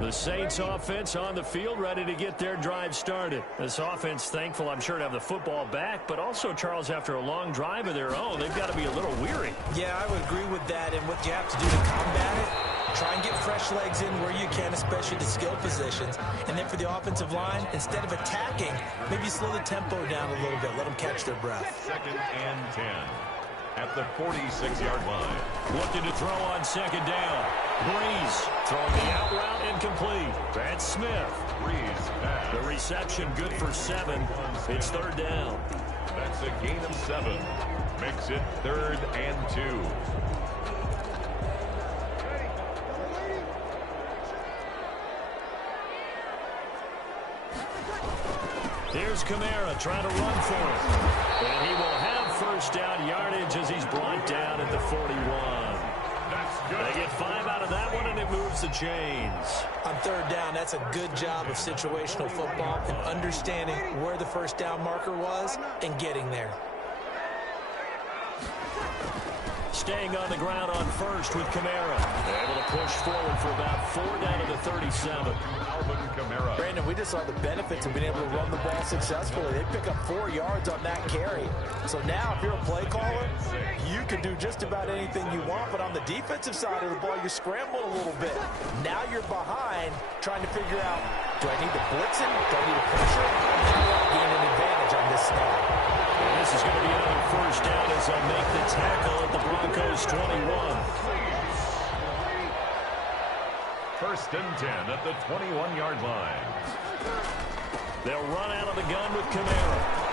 The Saints offense on the field, ready to get their drive started. This offense thankful, I'm sure, to have the football back, but also, Charles, after a long drive of their own, they've got to be a little weary. Yeah, I would agree with that, and what you have to do to combat it, try and get fresh legs in where you can, especially the skill positions. And then for the offensive line, instead of attacking, maybe slow the tempo down a little bit, let them catch their breath. 2nd and 10 at the 46-yard line. Looking to throw on second down. Breeze throwing the out route incomplete. That's Smith. Breeze pass. The reception good for 7. It's 3rd down. That's a gain of 7. Makes it 3rd and 2. Here's Kamara trying to run for it. And he will have first down yardage as he's brought down at the 41. That's good. They get 5 out of that one, and it moves the chains. On 3rd down, that's a good job of situational football and understanding where the first down marker was and getting there. Staying on the ground on first with Kamara. Able to push forward for about 4 down to the 37. Alvin Kamara. Brandon, we just saw the benefits of being able to run the ball successfully. They pick up 4 yards on that carry. So now, if you're a play caller, you can do just about anything you want. But on the defensive side of the ball, you scramble a little bit. Now you're behind, trying to figure out, do I need the blitzing? Do I need a pressure? How do I gain an advantage on this snap? And this is going to be another first down as they'll make the tackle at the Broncos 21. 1st and 10 at the 21-yard line. They'll run out of the gun with Kamara.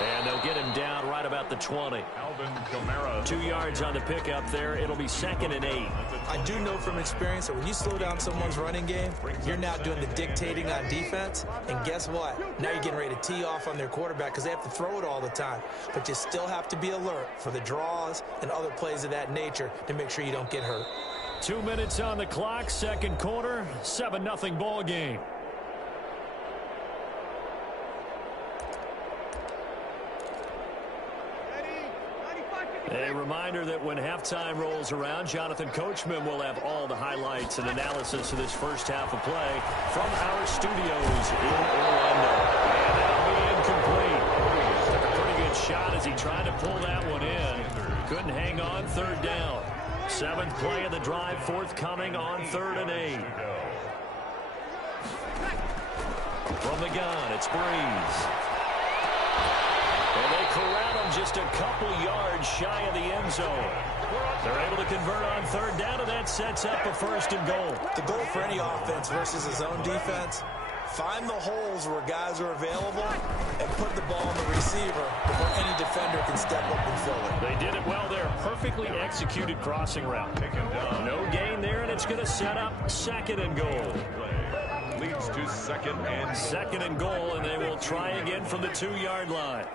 And they'll get him down right about the 20. Alvin Kamara. 2 yards on the pickup there. It'll be 2nd and 8. I do know from experience that when you slow down someone's running game, you're now doing the dictating on defense. And guess what? Now you're getting ready to tee off on their quarterback because they have to throw it all the time. But you still have to be alert for the draws and other plays of that nature to make sure you don't get hurt. 2 minutes on the clock, 2nd quarter, 7-0 ball game. A reminder that when halftime rolls around, Jonathan Coachman will have all the highlights and analysis of this first half of play from our studios in Orlando. And that'll be incomplete. Took a pretty good shot as he tried to pull that one in. Couldn't hang on, 3rd down. 7th play of the drive, forthcoming on 3rd and 8. From the gun, it's Breeze. And they corral him just a couple yards shy of the end zone. They're able to convert on 3rd down, and that sets up a 1st and goal. The goal for any offense versus his own defense, find the holes where guys are available and put the ball on the receiver before any defender can step up and fill it. They did it well there. Perfectly executed crossing route. No gain there, and it's going to set up 2nd and goal. Leads to 2nd and goal, and they will try again from the 2-yard line.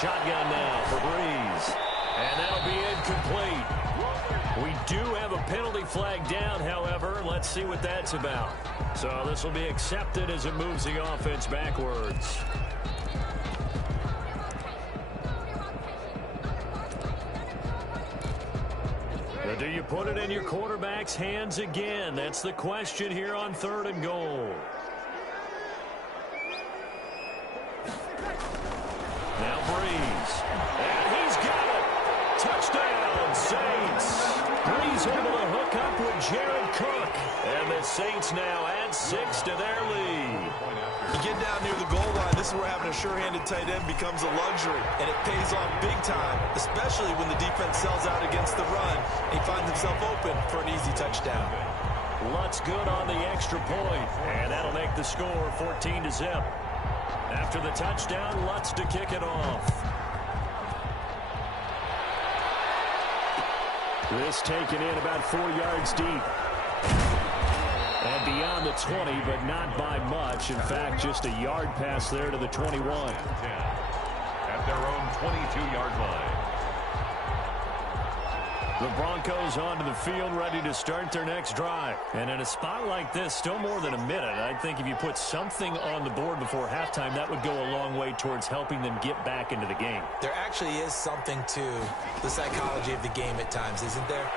Shotgun now for Breeze. And that'll be incomplete. We do have a penalty flag down, however. Let's see what that's about. So this will be accepted as it moves the offense backwards. But do you put it in your quarterback's hands again? That's the question here on 3rd and goal. Now Breeze. And he's got it. Touchdown, Saints. Breeze able to hook up with Jared Cook. And the Saints now add 6 to their lead. You get down near the goal line, this is where having a sure-handed tight end becomes a luxury. And it pays off big time, especially when the defense sells out against the run. And he finds himself open for an easy touchdown. Lutz good on the extra point. And that'll make the score 14-0. After the touchdown, Lutz to kick it off. This taken in about 4 yards deep. And beyond the 20, but not by much. In fact, just a yard pass there to the 21. At their own 22-yard line. The Broncos onto the field, ready to start their next drive. And in a spot like this, still more than a minute, I think if you put something on the board before halftime, that would go a long way towards helping them get back into the game. There actually is something to the psychology of the game at times, isn't there?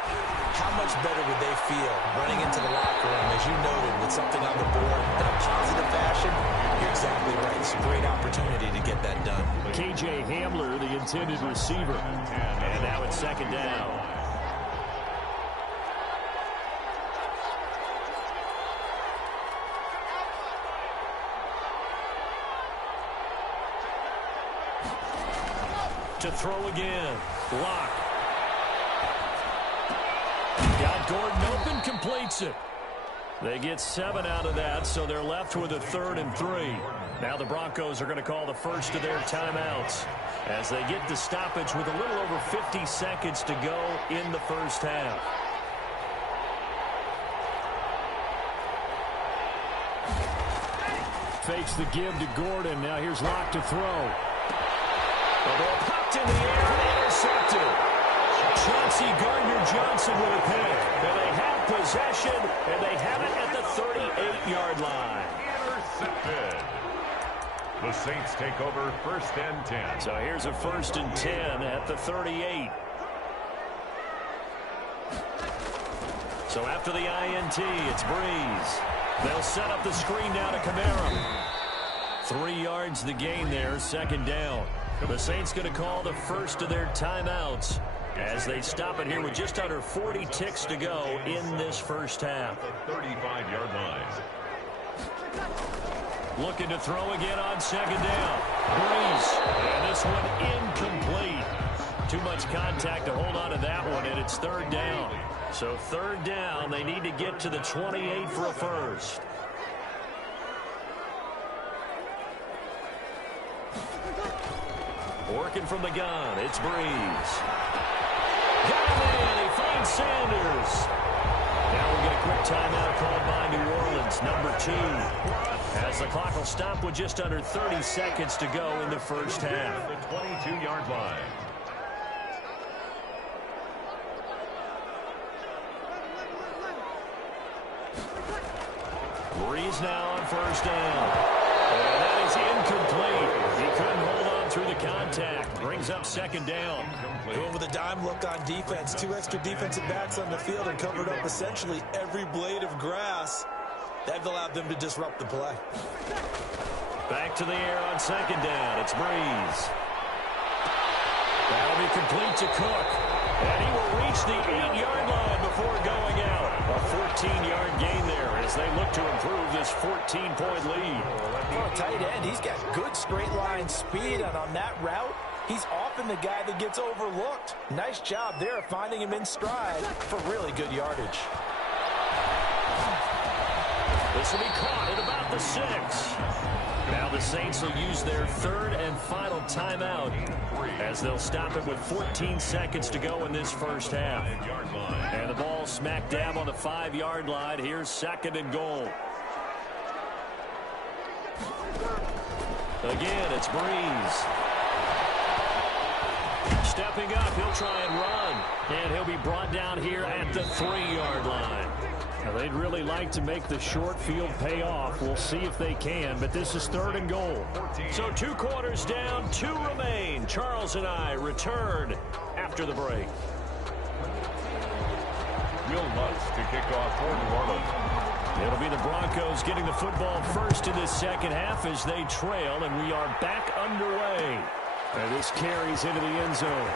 How much better would they feel running into the locker room, as you noted, with something on the board in a positive fashion? You're exactly right. It's a great opportunity to get that done. KJ Hamler, the intended receiver. And now it's second down. To throw again. Lock. Got Gordon open, completes it. They get 7 out of that, so they're left with a 3rd and 3. Now the Broncos are going to call the first of their timeouts as they get the stoppage with a little over 50 seconds to go in the first half. Fakes the give to Gordon. Now here's Locke to throw. The ball popped in the air and intercepted. Chauncey Gardner-Johnson with a pick. And they have possession, and they have it at the 38-yard line. Intercepted. The Saints take over 1st and 10. So here's a 1st and 10 at the 38. So after the INT, it's Breeze. They'll set up the screen now to Kamara. 3 yards the gain there, 2nd down. The Saints going to call the first of their timeouts as they stop it here with just under 40 ticks to go in this first half. The 35-yard line. Looking to throw again on 2nd down. Breeze. And this one incomplete. Too much contact to hold on to that one, and it's 3rd down. So 3rd down, they need to get to the 28 for a first. Working from the gun, it's Breeze. Got him in, he finds Sanders. Now we'll get a quick timeout called by New Orleans, number 2. As the clock will stop with just under 30 seconds to go in the first half. The 22-yard line. Breeze now on 1st down. And that is incomplete. He couldn't hold on through the contact. Brings up 2nd down. Going with a dime look on defense. 2 extra defensive backs on the field and covered up essentially every blade of grass. That allowed them to disrupt the play. Back to the air on 2nd down. It's Breeze. That'll be complete to Cook. And he will reach the 8-yard line before going out. A 14-yard gain there as they look to improve this 14-point lead. For a tight end, he's got good straight line speed, and on that route, he's often the guy that gets overlooked. Nice job there finding him in stride for really good yardage. This will be caught at about the 6. Now the Saints will use their 3rd and final timeout as they'll stop it with 14 seconds to go in this first half. And the ball smack dab on the 5-yard line. Here's 2nd and goal. Again, it's Breeze. Stepping up, he'll try and run. And he'll be brought down here at the 3-yard line. Now, they'd really like to make the short field pay off. We'll see if they can, but this is 3rd and goal. So 2 quarters down, 2 remain. Charles and I return after the break. Will Lutz to kick off for New Orleans. It'll be the Broncos getting the football first in this second half as they trail, and we are back underway. And this carries into the end zone.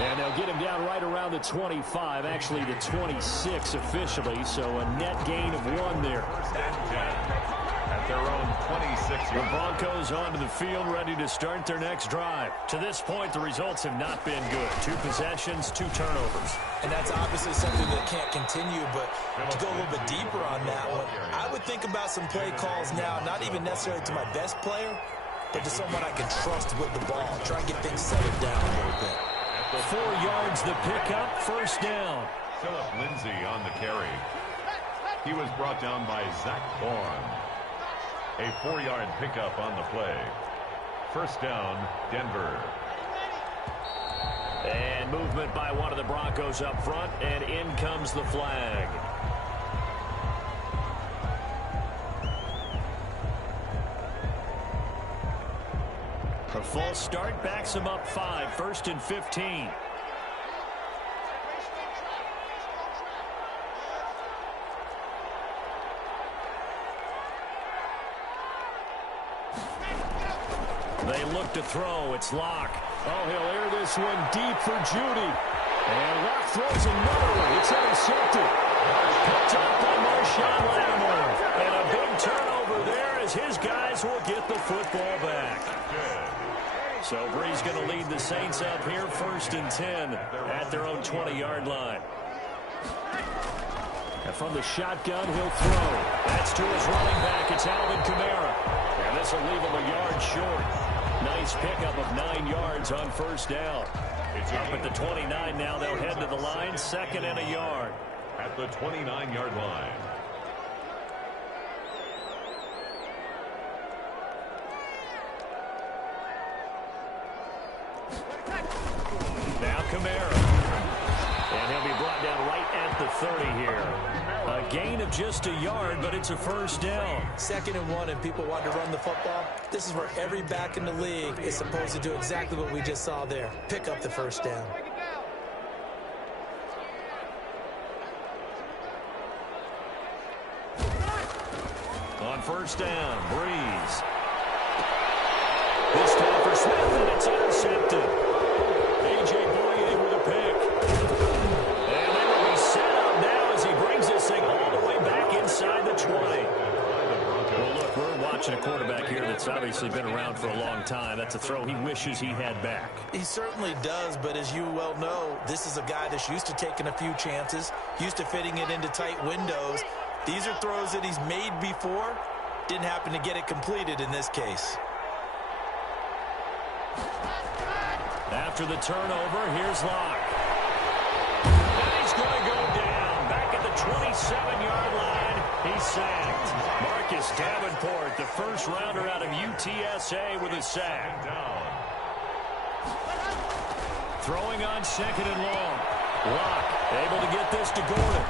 And they'll get him down right around the 25, actually the 26 officially, so a net gain of 1 there. At their own 26. The Broncos onto the field, ready to start their next drive. To this point, the results have not been good. 2 possessions, 2 turnovers. And that's obviously something that can't continue, but to go a little bit deeper on that one, I would think about some play calls now, not even necessarily to my best player, but to someone I can trust with the ball. Try and get things settled down a little bit. 4 yards the pickup, 1st down. Philip Lindsay on the carry. He was brought down by Zach Bourne. A 4-yard pickup on the play. 1st down, Denver. movement by one of the Broncos up front, and in comes the flag. A false start backs him up 5, 1st and 15. They look to throw. It's Locke. Oh, he'll air this one deep for Judy. And Locke throws another one. It's intercepted. Picked up by Marshawn Lattimore. And a big turnover there as his guys will get the football back. So Bree's going to lead the Saints up here 1st and 10 at their own 20-yard line. And from the shotgun, he'll throw. That's to his running back. It's Alvin Kamara. And this will leave him a yard short. Nice pickup of 9 yards on 1st down. It's up at the 29 now. They'll head to the line, 2nd and a yard. At the 29-yard line. Now Kamara. And he'll be brought down right at the 30 here. A gain of just a yard, but it's a 1st down. 2nd and 1, and people want to run the football. This is where every back in the league is supposed to do exactly what we just saw there. Pick up the 1st down. On 1st down, Breeze. This time for Smith, and it's intercepted. A.J. Boye with a pick. And they will be set up now as he brings this thing all the way back inside the 20. Well, look, we're watching a quarterback here that's obviously been around for a long time. That's a throw he wishes he had back. He certainly does, but as you well know, this is a guy that's used to taking a few chances, used to fitting it into tight windows. These are throws that he's made before. Didn't happen to get it completed in this case. After the turnover, here's Locke. And he's going to go down. Back at the 27-yard line, he's sacked. Marcus Davenport, the first-rounder out of UTSA with a sack. Throwing on 2nd and long. Locke able to get this to Gordon.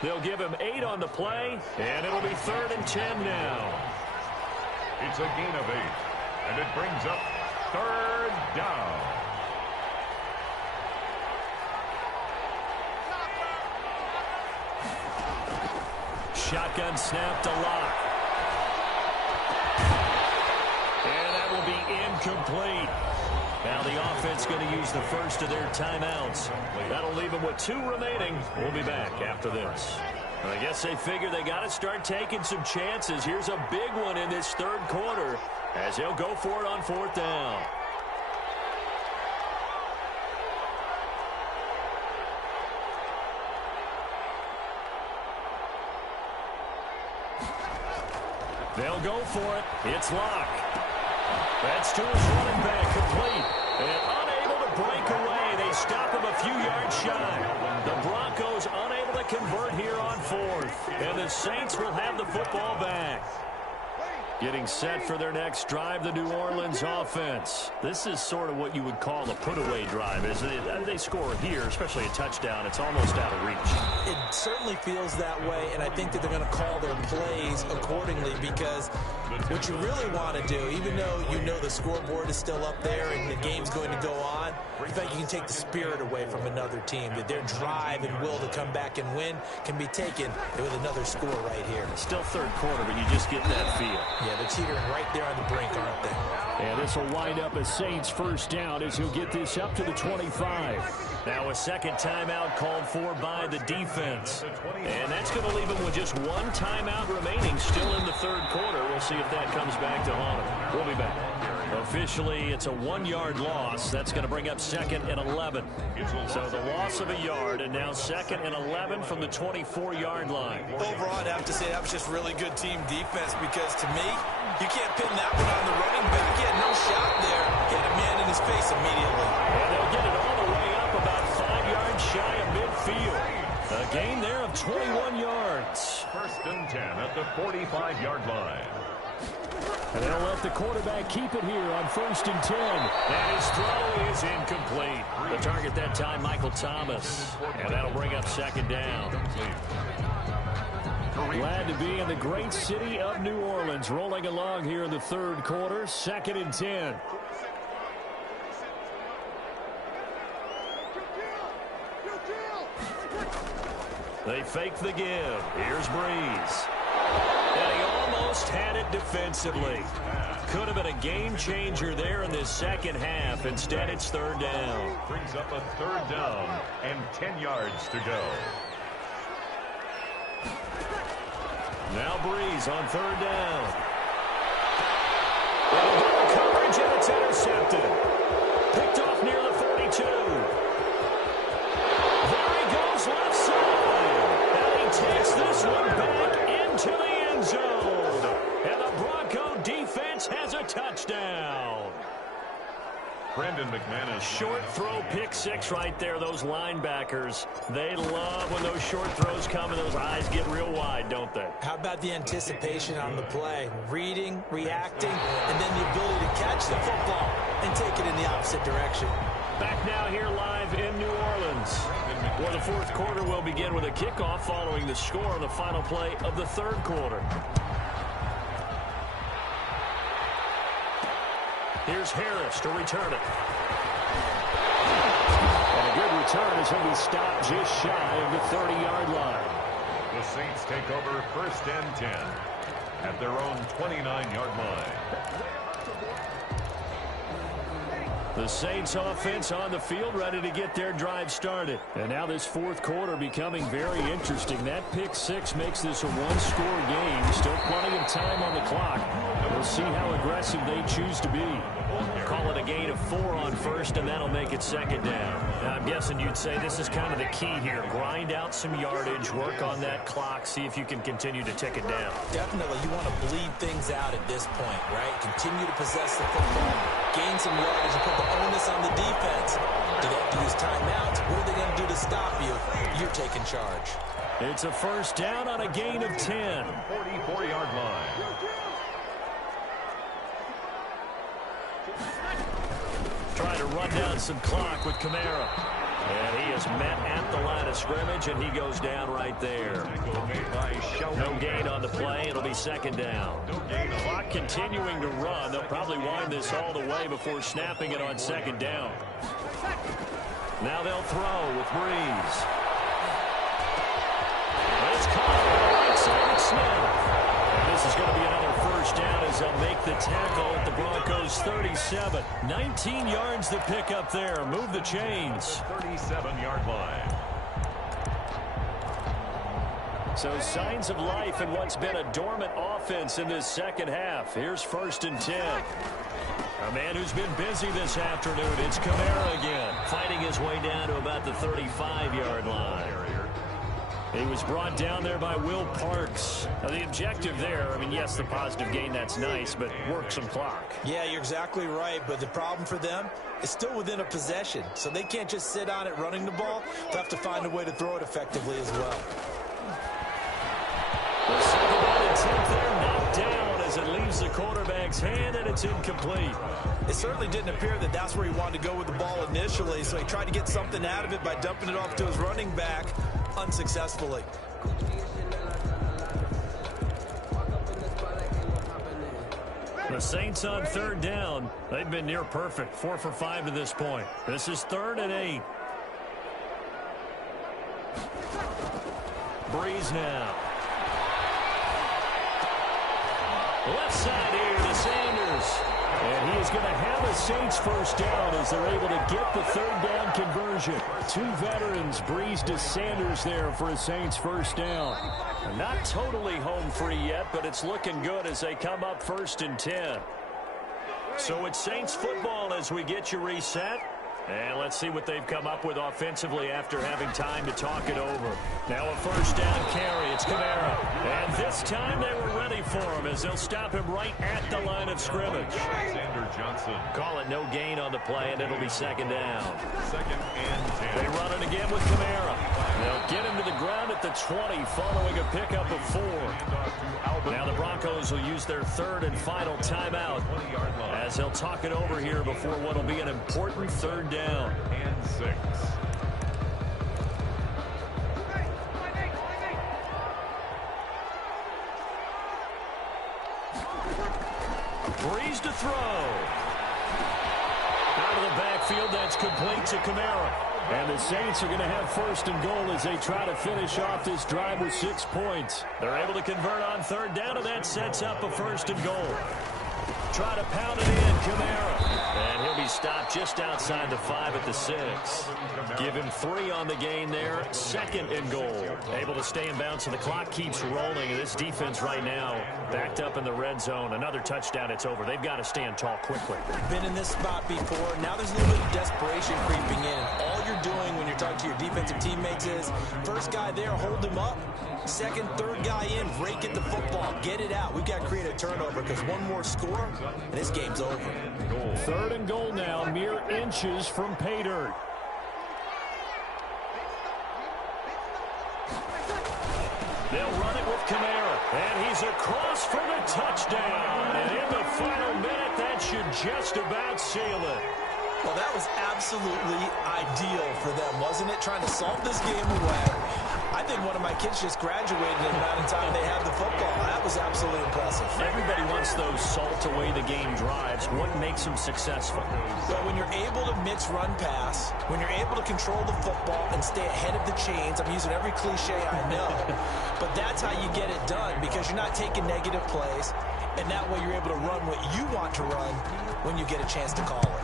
They'll give him 8 on the play, and it'll be 3rd and 10 now. It's a gain of 8, and it brings up 3rd down. Shotgun snap to Locke. And that will be incomplete. Now the offense going to use the first of their timeouts. That'll leave them with 2 remaining. We'll be back after this. I guess they figure they got to start taking some chances. Here's a big one in this 3rd quarter as they'll go for it on 4th down. They'll go for it. It's Locke. That's to his running back, complete. And unable to break away. They stop him a few yards shy. The Broncos unable to convert here on 4th. And the Saints will have the football back. Getting set for their next drive, the New Orleans offense. This is sort of what you would call a put-away drive, isn't it? They score here, especially a touchdown. It's almost out of reach. It certainly feels that way, and I think that they're going to call their plays accordingly because what you really want to do, even though you know the scoreboard is still up there and the game's going to go on, in fact, you can take the spirit away from another team, that their drive and will to come back and win can be taken with another score right here. Still 3rd quarter, but you just get that feel. Yeah, they're teetering right there on the brink, aren't they? And this will wind up a Saints 1st down as he'll get this up to the 25. Now a 2nd timeout called for by the defense. And that's going to leave him with just 1 timeout remaining still in the 3rd quarter. We'll see if that comes back to haunt him. We'll be back. Officially, it's a 1-yard loss. That's going to bring up 2nd and 11. So the loss of a yard, and now 2nd and 11 from the 24-yard line. Overall, I'd have to say that was just really good team defense because, to me, you can't pin that one on the running back. He had no shot there. He had a man in his face immediately. And they'll get it all the way up about 5 yards shy of midfield. A gain there of 21 yards. 1st and 10 at the 45-yard line. And they'll let the quarterback keep it here on 1st and 10. And his throw is incomplete. The target that time, Michael Thomas. And that'll bring up 2nd down. Glad to be in the great city of New Orleans. Rolling along here in the 3rd quarter. 2nd and 10. They fake the give. Here's Breeze. And he almost had it defensively. Could have been a game changer there in this 2nd half. Instead, it's 3rd down. Brings up a 3rd down and 10 yards to go. Now Breeze on 3rd down. Coverage, and it's intercepted. Picked off near the 42. There he goes left side. And he takes this one back into the end zone. And the Bronco defense has a touchdown. Brandon McManus. Short throw, pick 6 right there. Those linebackers, they love when those short throws come and those eyes get real wide, don't they? How about the anticipation on the play? Reading, reacting, and then the ability to catch the football and take it in the opposite direction. Back now here live in New Orleans. Well, the 4th quarter will begin with a kickoff following the score on the final play of the 3rd quarter. Here's Harris to return it. And a good return as he'll be stopped just shy of the 30-yard line. The Saints take over 1st and 10 at their own 29-yard line. The Saints offense on the field, ready to get their drive started. And now this 4th quarter becoming very interesting. That pick 6 makes this a one-score game. Still plenty of time on the clock. We'll see how aggressive they choose to be. Call it a gain of 4 on 1st, and that'll make it 2nd down. Now, I'm guessing you'd say this is kind of the key here. Grind out some yardage, work on that clock, see if you can continue to tick it down. Definitely, you want to bleed things out at this point, right? Continue to possess the football, gain some yardage, and put the onus on the defense. Do they have to use timeouts? What are they going to do to stop you? You're taking charge. It's a 1st down on a gain of 10. 44-yard line. Trying to run down some clock with Kamara. And he is met at the line of scrimmage, and he goes down right there. No gain on the play. It'll be 2nd down. Clock continuing to run. They'll probably wind this all the way before snapping it on 2nd down. Now they'll throw with Breeze. It's caught on the right side of Smith. And this is going to be another 1st down as they'll make the tackle at the Broncos 37. 19 yards to pick up there. Move the chains. 37-yard line. So signs of life in what's been a dormant offense in this 2nd half. Here's 1st and 10. A man who's been busy this afternoon. It's Kamara again, fighting his way down to about the 35-yard line. He was brought down there by Will Parks. Now, the objective there, I mean, yes, the positive gain, that's nice, but work some clock. Yeah, you're exactly right, but the problem for them is still within a possession, so they can't just sit on it running the ball. They'll have to find a way to throw it effectively as well. The 2nd attempt there knocked down as it leaves the quarterback's hand, and it's incomplete. It certainly didn't appear that that's where he wanted to go with the ball initially, so he tried to get something out of it by dumping it off to his running back unsuccessfully. The Saints on 3rd down. They've been near perfect. 4 for 5 to this point. This is 3rd and 8. Breeze now. Left side here to Sanders. And he is going to have a Saints 1st down as they're able to get the 3rd down conversion. 2 veterans, Breeze to Sanders there for a Saints 1st down. Not totally home free yet, but it's looking good as they come up 1st and 10. So it's Saints football as we get you reset. And let's see what they've come up with offensively after having time to talk it over. Now a first down carry. It's Kamara. And this time they were ready for him as they'll stop him right at the line of scrimmage. Alexander Johnson. Call it no gain on the play, and it'll be second down. 2nd and 10. They run it again with Kamara. They'll get him to the ground at the 20 following a pickup of 4. Now the Broncos will use their 3rd and final timeout as they'll talk it over here before what will be an important 3rd down. And 6. Breeze to throw. Out of the backfield, that's complete to Kamara. And the Saints are going to have 1st and goal as they try to finish off this drive with 6 points. They're able to convert on 3rd down, and that sets up a 1st and goal. Try to pound it in, Kamara. And he'll be stopped just outside the 5 at the 6. Give him 3 on the gain there. 2nd and goal. Able to stay in bounds, and the clock keeps rolling. And this defense right now backed up in the red zone. Another touchdown, it's over. They've got to stand tall quickly. Been in this spot before. Now there's a little bit of desperation creeping in. All you're doing when you're talking to your defensive teammates is, first guy there, hold him up. 2nd, 3rd guy in, rake at the football. Get it out. We've got to create a turnover because one more score, and this game's over. 3rd and goal now, mere inches from pay dirt. They'll run it with Kamara, and he's across for the touchdown. And in the final minute, that should just about seal it. Well, that was absolutely ideal for them, wasn't it? Trying to solve this game away. I think one of my kids just graduated in the amount of time they had the football. That was absolutely impressive. Everybody wants those salt-away-the-game drives. What makes them successful? Well, when you're able to mix run-pass, when you're able to control the football and stay ahead of the chains, I'm using every cliche I know, but that's how you get it done because you're not taking negative plays, and that way you're able to run what you want to run when you get a chance to call it.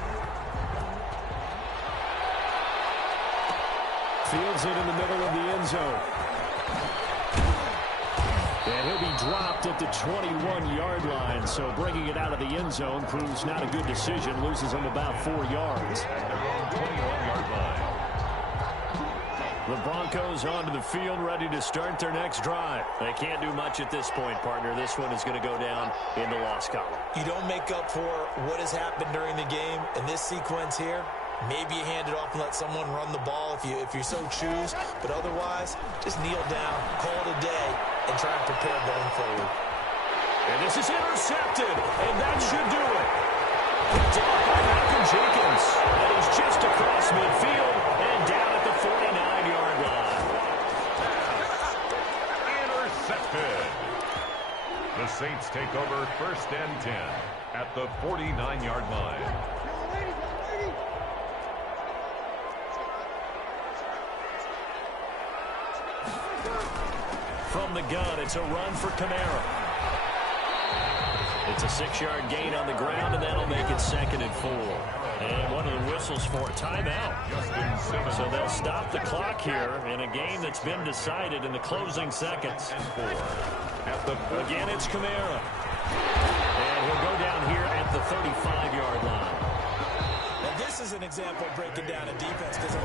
Fields it in the middle of the end zone. And he'll be dropped at the 21-yard line, so bringing it out of the end zone proves not a good decision. Loses him about 4 yards. 21-yard line. The Broncos onto the field, ready to start their next drive. They can't do much at this point, partner. This one is going to go down in the loss column. You don't make up for what has happened during the game in this sequence here. Maybe you hand it off and let someone run the ball if you so choose. But otherwise, just kneel down, call it a day, and try and prepare going forward. And this is intercepted, and that should do it. Picked off by Malcolm Jenkins. And he's just across midfield and down at the 49-yard line. Intercepted. The Saints take over 1st and 10 at the 49-yard line. From the gun, it's a run for Kamara. It's a 6-yard gain on the ground, and that'll make it 2nd and 4. And one of the whistles for a timeout. So they'll stop the clock here in a game that's been decided in the closing seconds. Again, it's Kamara. And he'll go down here at the 35-yard line. Now, this is an example of breaking down a defense because a